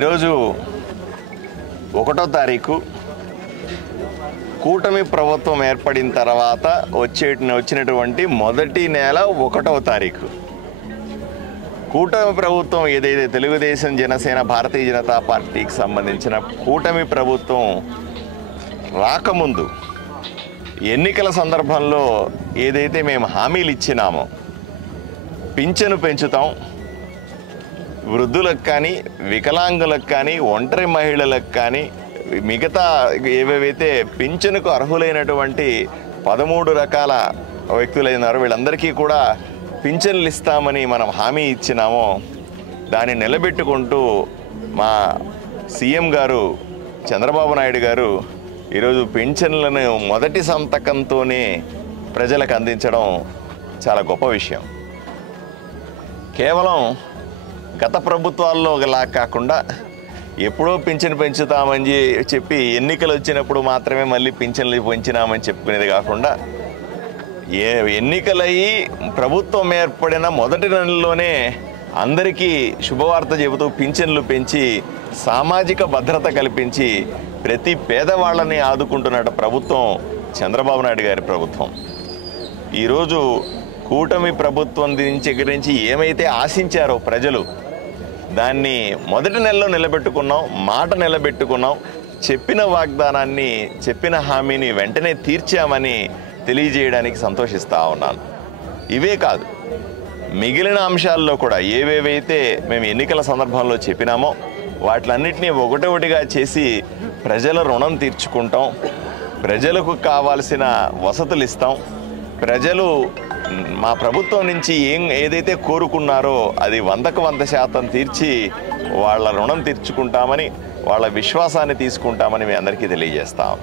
ఈరోజు 1వ తారీఖు కూటమి ప్రభుత్వం ఏర్పడిన తర్వాత వచ్చినటువంటి మొదటి నెల 1వ తారీఖు కూటమి ప్రభుత్వం ఏదైతే తెలుగుదేశం, జనసేన, భారతీయ జనతా పార్టీకి సంబంధించిన కూటమి ప్రభుత్వం రాకముందు ఎన్నికల సందర్భంలో ఏదైతే మేము హామీలు ఇచ్చినామో పింఛను పెంచుతాం, వృద్ధులకు కానీ, వికలాంగులకు కానీ, ఒంటరి మహిళలకు కానీ, మిగతా ఏవేవైతే పింఛనుకు అర్హులైనటువంటి 13 రకాల వ్యక్తులైనారో వీళ్ళందరికీ కూడా పింఛన్లు ఇస్తామని మనం హామీ ఇచ్చినామో దాన్ని నిలబెట్టుకుంటూ మా సీఎం గారు చంద్రబాబు నాయుడు గారు ఈరోజు పింఛన్లను మొదటి సంతకంతోనే ప్రజలకు అందించడం చాలా గొప్ప విషయం. కేవలం గత ప్రభుత్వాల్లో ఒకలా కాకుండా ఎప్పుడో పింఛను పెంచుతామని చెప్పి ఎన్నికలు వచ్చినప్పుడు మాత్రమే మళ్ళీ పింఛన్లు పెంచినామని చెప్పుకునేది కాకుండా ఎన్నికలయ్యి ప్రభుత్వం ఏర్పడిన మొదటి నెలలోనే అందరికీ శుభవార్త చెబుతూ పింఛన్లు పెంచి సామాజిక భద్రత కల్పించి ప్రతి పేదవాళ్ళని ఆదుకుంటున్న ప్రభుత్వం చంద్రబాబు నాయుడు గారి ప్రభుత్వం. ఈరోజు కూటమి ప్రభుత్వం గురించి ఏమైతే ఆశించారో ప్రజలు దాన్ని మొదటి నెలలో నిలబెట్టుకున్నాం, మాట నిలబెట్టుకున్నాం, చెప్పిన వాగ్దానాన్ని, చెప్పిన హామీని వెంటనే తీర్చామని తెలియజేయడానికి సంతోషిస్తూ ఉన్నాను. ఇవే కాదు, మిగిలిన అంశాల్లో కూడా ఏవేవైతే మేము ఎన్నికల సందర్భంలో చెప్పినామో వాటిలన్నింటినీ ఒకటొకటిగా చేసి ప్రజల రుణం తీర్చుకుంటాం, ప్రజలకు కావాల్సిన వసతులు ఇస్తాం, ప్రజలు మా ప్రభుత్వం నుంచి ఏదైతే కోరుకున్నారో అది 100కు 100% తీర్చి వాళ్ళ రుణం తీర్చుకుంటామని, వాళ్ళ విశ్వాసాన్ని తీసుకుంటామని మీ అందరికీ తెలియజేస్తాం.